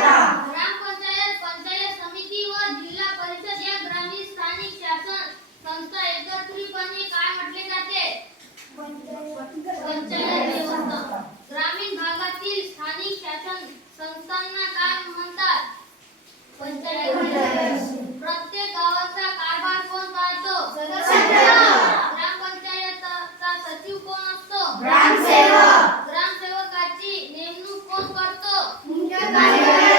ग्रामपंचायत पंचायत समिती व जिल्हा परिषद या ग्रामीण स्थानिक शासन संस्था एकत्रितपणे काय म्हटले जाते? पंचायत व्यवस्था. ग्रामीण भागातील स्थानिक शासन संस्थांना काय म्हणतात? पंचायत. Thank you.